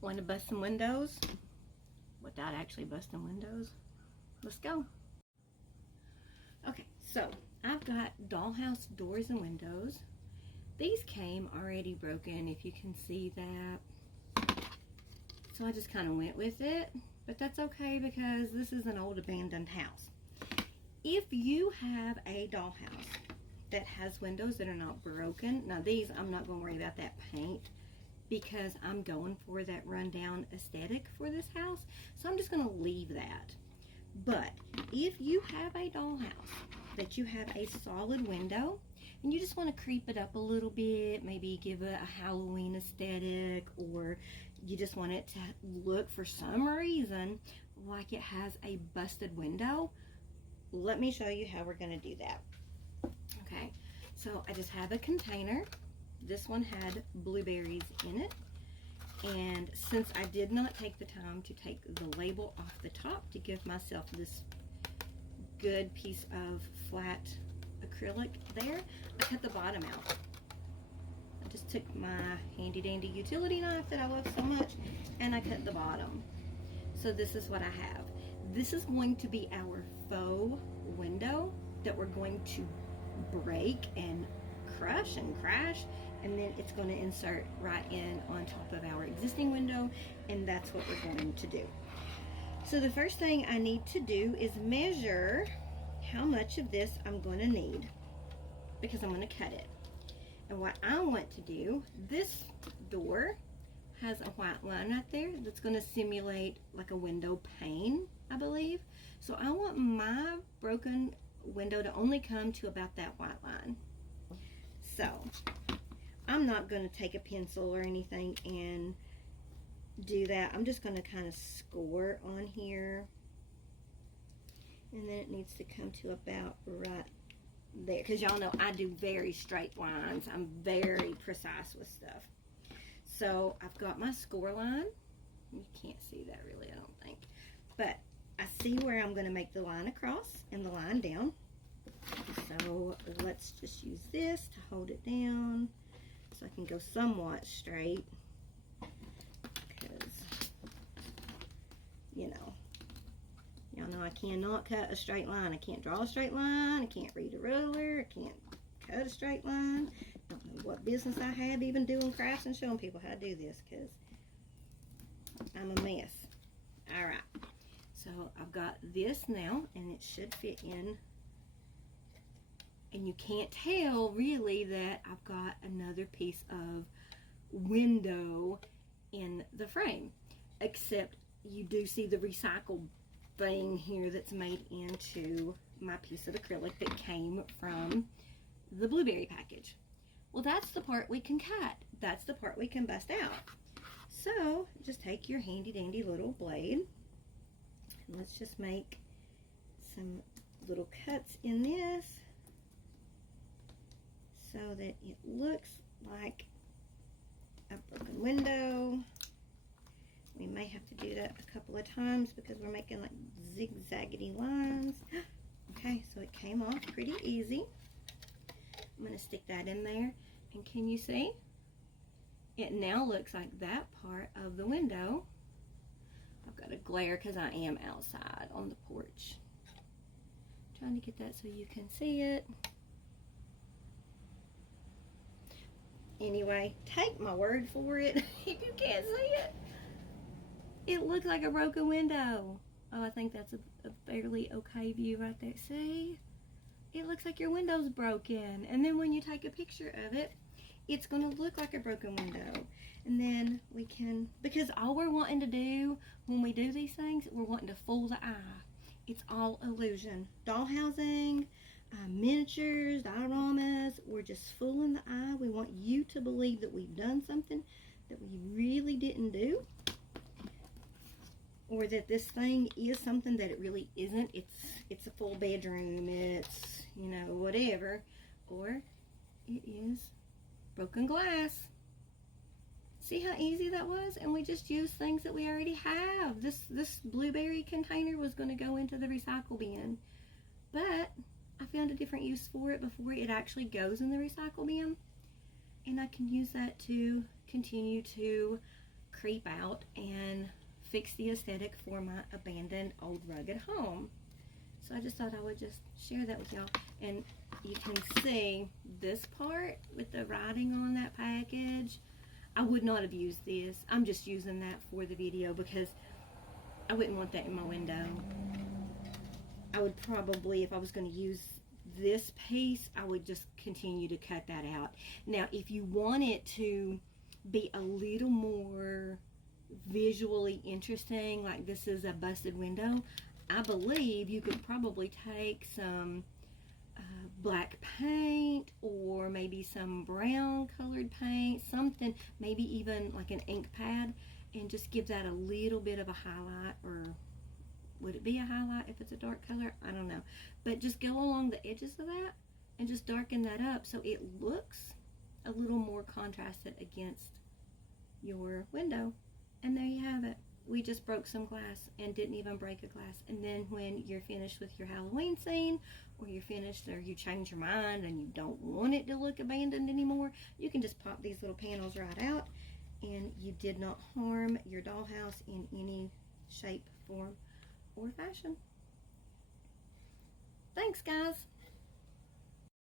Want to bust some windows without actually busting windows? Let's go. Okay, so I've got dollhouse doors and windows. These came already broken, if you can see that. So I just kind of went with it, but that's okay because this is an old abandoned house. If you have a dollhouse that has windows that are not broken, now these, I'm not going to worry about that paint because I'm going for that rundown aesthetic for this house. So I'm just going to leave that. But if you have a dollhouse that you have a solid window and you just want to creep it up a little bit, maybe give it a Halloween aesthetic, or you just want it to look for some reason like it has a busted window, let me show you how we're going to do that. Okay, so I just have a container. This one had blueberries in it, and since I did not take the time to take the label off the top to give myself this good piece of flat acrylic there, I cut the bottom out. I just took my handy dandy utility knife that I love so much and I cut the bottom. So this is what I have. This is going to be our faux window that we're going to break and crush and crash, and then it's going to insert right in on top of our existing window, and that's what we're going to do. So the first thing I need to do is measure how much of this I'm going to need, because I'm going to cut it. And what I want to do, this door has a white line right there that's going to simulate like a window pane, I believe. So I want my broken window to only come to about that white line. So I'm not going to take a pencil or anything and do that. I'm just going to kind of score on here, and then it needs to come to about right there, because y'all know I do very straight lines. I'm very precise with stuff. So I've got my score line. You can't see that really, I don't think, but I see where I'm going to make the line across and the line down. So let's just use this to hold it down so I can go somewhat straight, because y'all know I cannot cut a straight line. I can't draw a straight line. I can't read a ruler. I can't cut a straight line. Don't know what business I have even doing crafts and showing people how to do this, because I'm a mess. All right, so I've got this now, and it should fit in. And you can't tell really that I've got another piece of window in the frame, except you do see the recycled thing here that's made into my piece of acrylic that came from the blueberry package. Well, that's the part we can cut. That's the part we can bust out. So just take your handy dandy little blade, and let's just make some little cuts in this so that it looks like a broken window. We may have to do that a couple of times because we're making like zigzaggedy lines. Okay, so it came off pretty easy. I'm going to stick that in there, and can you see? It now looks like that part of the window. I've got a glare because I am outside on the porch. Trying to get that so you can see it. Anyway, take my word for it. If you can't see it, it looks like a broken window. Oh, I think that's a fairly okay view right there. See? It looks like your window's broken. And then when you take a picture of it, it's going to look like a broken window. And then we can, because all we're wanting to do when we do these things, we're wanting to fool the eye. It's all illusion. Doll housing, miniatures, dioramas, we're just fooling the eye. We want you to believe that we've done something that we really didn't do, or that this thing is something that it really isn't. It's a full bedroom, it's, whatever, or it is broken glass. See how easy that was? And we just used things that we already have. This blueberry container was going to go into the recycle bin, but I found a different use for it before it actually goes in the recycle bin, and I can use that to continue to creep out and fix the aesthetic for my abandoned old rugged home. So I just thought I would just share that with y'all. And you can see this part with the writing on that package. I would not have used this. I'm just using that for the video because I wouldn't want that in my window. I would probably, if I was going to use this piece, I would just continue to cut that out. Now, if you want it to be a little more visually interesting, like this is a busted window, I believe you could probably take some black paint or maybe some brown colored paint, something, maybe even like an ink pad, and just give that a little bit of a highlight. Or would it be a highlight if it's a dark color? I don't know. But just go along the edges of that and just darken that up so it looks a little more contrasted against your window. And there you have it. We just broke some glass and didn't even break a glass. And then when you're finished with your Halloween scene, or you're finished, or you change your mind and you don't want it to look abandoned anymore, you can just pop these little panels right out, and you did not harm your dollhouse in any shape, form, or fashion. Thanks, guys.